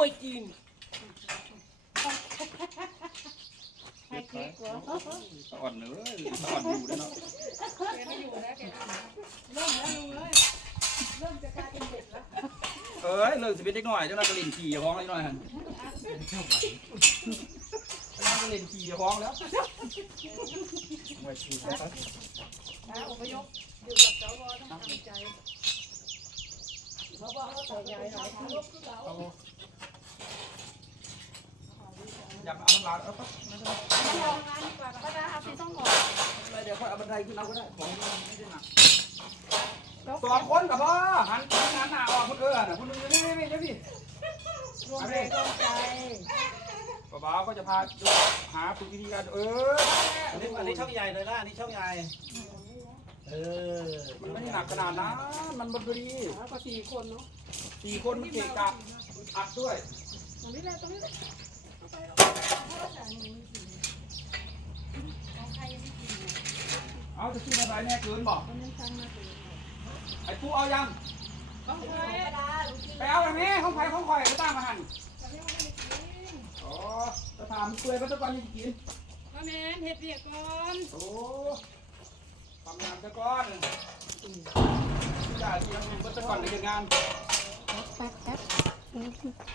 วยจีนให้คลิปเหรอสะอ่อนเนื้อสะอ่อนอยู่ด้วเนาะแกไม่อยู่แล้วแกเริ่มแล้วลุงเลยเริ่มจะกลายเป็นเด็กแล้วเอ้ยเลิกสิเป็นเด็กหน้อยเจ้าหน้ากระลินขี่อย่าพ้องเลยหน่อยหันเจ้ากระลินขี่อย่าพ้องแล้วนะครับอพยพอยู่กับสวต้องทำใจเขาบอกว่าใส่ใหญ่หน่อย อยามาเอาน้ำลายเอาไปไม่เป็นไรไม่เอางานดีกว่าป้าดาเอาสีส้มก่อนเดี๋ยวค่อยเอาบันไดขึ้นเอาก็ได้ของไม่ได้หนักสองคนกับพ่อหันหันหน้าออกคนเออน่ะคนนึงนี่นี่นี่นี่พี่รวมแรงรวมใจบ่าวก็จะพาหาฝึกวิธีการเอออันนี้อันนี้ช่องใหญ่เลยนะอันนี้ช่องใหญ่เออมันไม่หนักขนาดนั้นมันบนพอดีก็สี่คนเนาะสี่คนมันเกะกะอัดด้วยตรงนี้เลยตรงนี้เลย เอาไปเอาเพราะว่าแต่หนูไม่กินของใครยังไม่กินเลยเอาจะกินอะไรแน่เกินบอกคนนึงสั่งมาถึงไอ้ผู้เอายังของใครป้าดาลูกกินไปเอาอันนี้ของใครของใครไปตั้งมาหันแต่ไม่ได้กินอ๋อจะถามเปลือยก็จะก่อนยังกินมาแมนเฮ็ดเบียกก่อนโอ้ทำงานจะก่อนอย่าที่ทำงานก็จะก่อนเลยงานแป๊บแป๊บ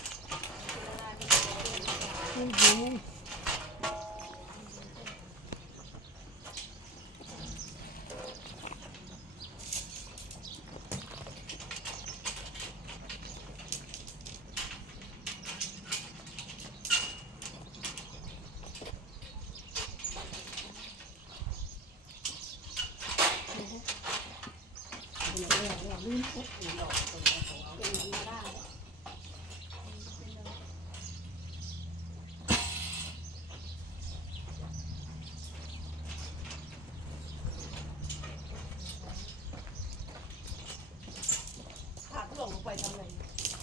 ขาดหลงลงไปทำไง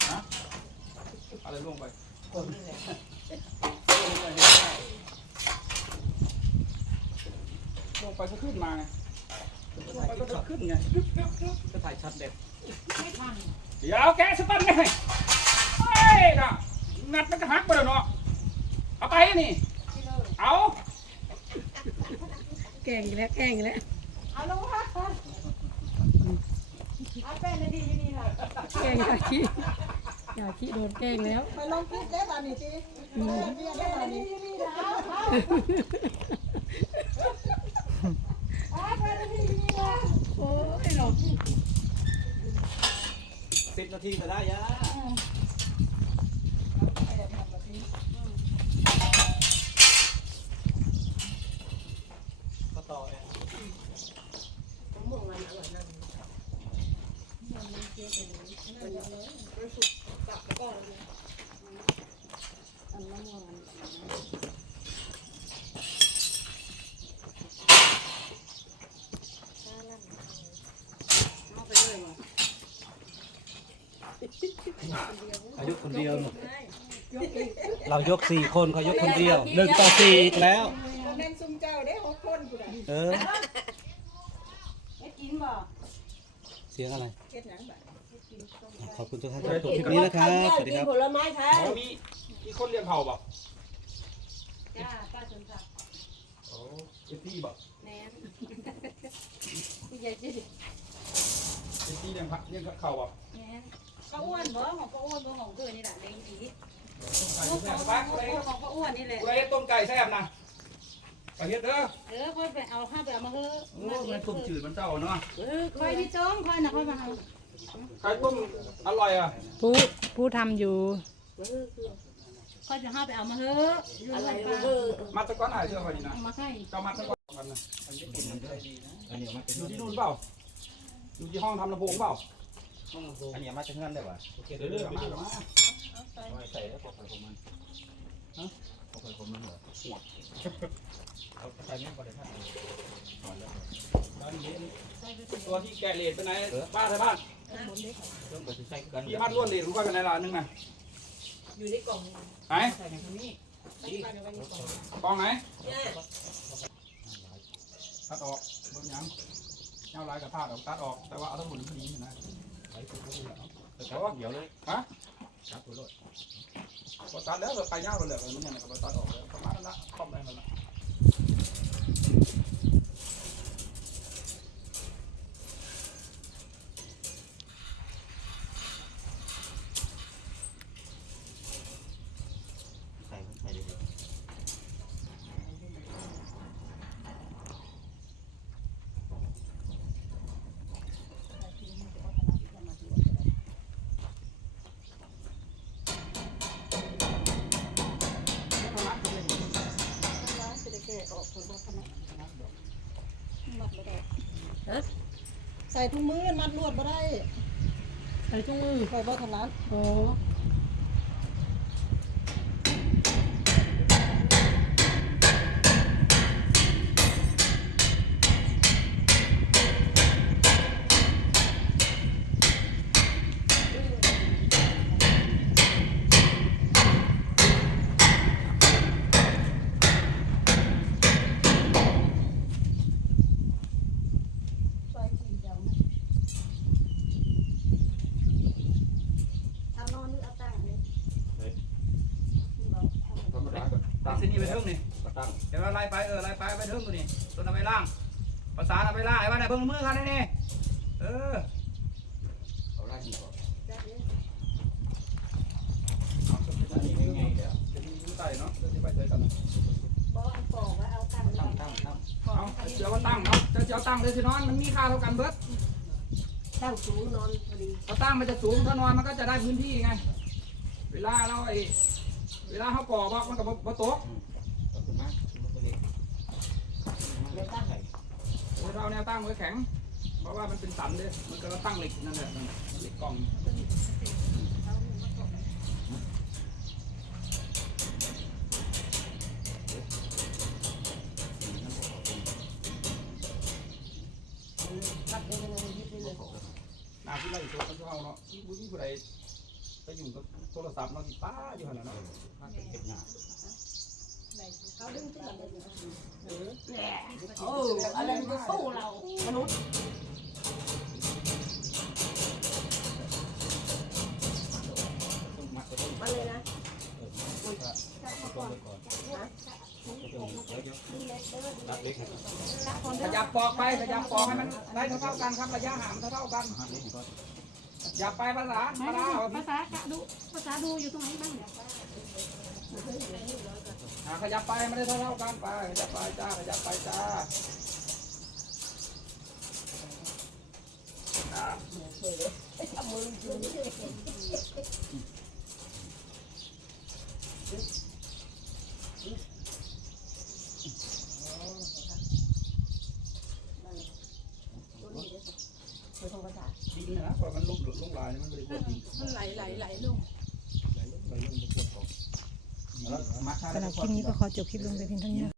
ฮะอะไรล่วงไป ค นนี่แหละล่วงไปก็ขึ้นมาไงล่วงไปก็จะขึ้นไงจะถ่ายช็อตเด็ดไม่ทันเดี๋ยวแกสตันไงเฮ้ยน่ะงัดมันจะหักไปแล้วเนาะเอาไปนี่ เอาแกงอีกแล้วแกงอีกแล้วเอาลงค่ะเอาแป้งนาทีอยู่นี่ล่ะแกงยาขี้ยาคิโดนแกงแล้ว ไปลงคลิปได้ตอนนี้สิเออเบียร์ได้ตอนนี้อยู่นี่นานี่นี่นะโอ้ยหลอกสิบนาทีก็ได้ยะก็ต่อเนี่ยม่วงมันอร่อยนะ เอาไปเลยว่ะ อายุ คนเดียวเรายกสี่คนเขายกคนเดียวหนึ่งต่อสี่อีกแล้วเน้นซุ่มเจ้าได้หกคนกูได้เออไม่กินบ่เสียงอะไรเฮ็ดหยังบ่ขอบคุณทุกท่านที่ชมคลิปนี้นะครับ สวัสดีครับ ผลไม้แท้อ๋อมีมีคนเลี้ยงเผาบ่จ้าป้าสนศักดิ์โอ้เป็นที่บ่แหนมผู้ใหญ่จีเป็นที่เลี้ยงผักเลี้ยงเข่าบ่แหนม ป้าอ้วนบ่ของป้าอ้วนบ่ของเกิดนี่แหละเลี้ยงผีต้มของไก่ของแซ่บปะของป้าอ้วนนี่แหละกูได้ต้มไก่แซ่บนะไปเฮ็ดเด้อเออค่อยไปเอาข้าวไปเอามาเฮ้อโอ้มันต้มจืดมันเจ้าเนาะเออค่อยที่จ้องค่อยนะค่อยมาเอาไก่ต้มอร่อยอะผู้ผู้ทำอยู่ค่อยจะห้าไปเอามาเฮ้ออะไรเออมัดตะก้อนหายเชื่อพอดีนะเอามาให้เจ้ามัดตะก้อนกันนะอยู่ที่นู่นเปล่าอยู่ที่ห้องทำลำโพงเปล่า อันนี้มาจากเงินได้ป่ะเดี๋ยวเรื่อยมาเดี๋ยวมาใส่แล้วพอใส่ผมมันฮะใส่ผมมันเหรอหัวเอาใส่เงี้ยก็ได้ท่านตอนเย็นตัวที่แกะเลดไปไหนบ้านใช่บ้านเครื่องก็จะใส่กันที่พัดล้วนเลดรู้ว่ากันไหนล่ะนึงน่ะอยู่ในกล่องไหนใส่ในนี้กล่องไหนตัดออกเบิ่งยังเงาลายกับผ้าเดอกตัดออกแต่ว่าเอาทั้งหมดพอดีนะ แต่ว่าเดี๋ยวเลยฮะจับตัวรถพอตัดแล้วก็ไปยาไปเลยมันเนี่ยก็ไปตัดออกแล้วประมาณนั้นละครอมได้มันละ ใส่ถุงมือมัดลวดบ่ได้ ใส่ถุงมือคอยบ่ถนัดโอ้ ก็ตัตั้ดงเส้นนี้ไปเทิงนี่ก็ตั้งเดี๋ยวไล่ไปเออไล่ไปไปเทิงตัวนี้ตัวนั้นไปล่างภาษาเอาไปล่างไอ้ว่าไหนเบิ่งมือกันนี่เออเอาไล่นี่ก่อนได้เด้อเอาตัวนี้ตั้งนี่ง่ายๆเดี๋ยวจะมีมือใต้เนาะจะไปใส่กันบ่อันปอกไว้เอาตั้งตั้งไว้ตั้งตั้งเอาเดี๋ยวว่าตั้งเนาะจะเดี๋ยวตั้งเลยสินอนมันมีค่าเท่ากันเบิดตั้งสูงนอนพอดีพอตั้งมันจะสูงถ้านอนมันก็จะได้พื้นที่ไง เวลาเราไอ้ เวลาเขาก่อบอกมันกับบ่ตกเอาขึ้นมาขึ้นมาตัวเล็กเล็กตั้งใส่เราเอาแนวตั้งไว้แข็ง เพราะว่ามันเป็นสันเลยมันก็ตั้งเหล็กนั่นแหละนั่นแหละเหล็กกล่องตัดเองเลยยึดไปเลยหน้าที่ไล่ตัวเขาเอาเนาะที่บุ้ยผู้ใด ไปอยู่กับโทรศัพท์เนาะที่ป้าอยู่หันน่ะเนาะถ้าเป็นเก็บหน้าเขาดึงขึ้นมาเลยเออโอ้อะไรมันจะสู้เรามนุษย์ต้องมัดก็ต้องมาเลยนะเออมัดก็ต้องไว้ก่อนเดี๋ยวเดี๋ยวรัดเล็กให้ก่อนขยับปอกไปขยับปอกให้มันได้เท่าๆกันครับระยะห่างเท่าๆกันหัดเล็กให้ก่ อนอย่าไปภาษาไม่ภาดูษาเอาภาษาดูภาษาดูอยู่ตรงไหนบ้างเนี่ยอ่าขยับไปไม่ได้เท่าๆกันไปขยับไปจ้าขยับไปจ้าอ่า ทำมือถือ ดินนะเพราะมันลุ่มหลุดลุ่มลายมันไม่ได้กดดินมันไหลไหลไหลลงไหลลุ่มไหลลุ่มมันกดออกแล้วมัดท่าสำหรับคลิปนี้ก็ขอจบคลิปลงแต่เพียงเท่านี้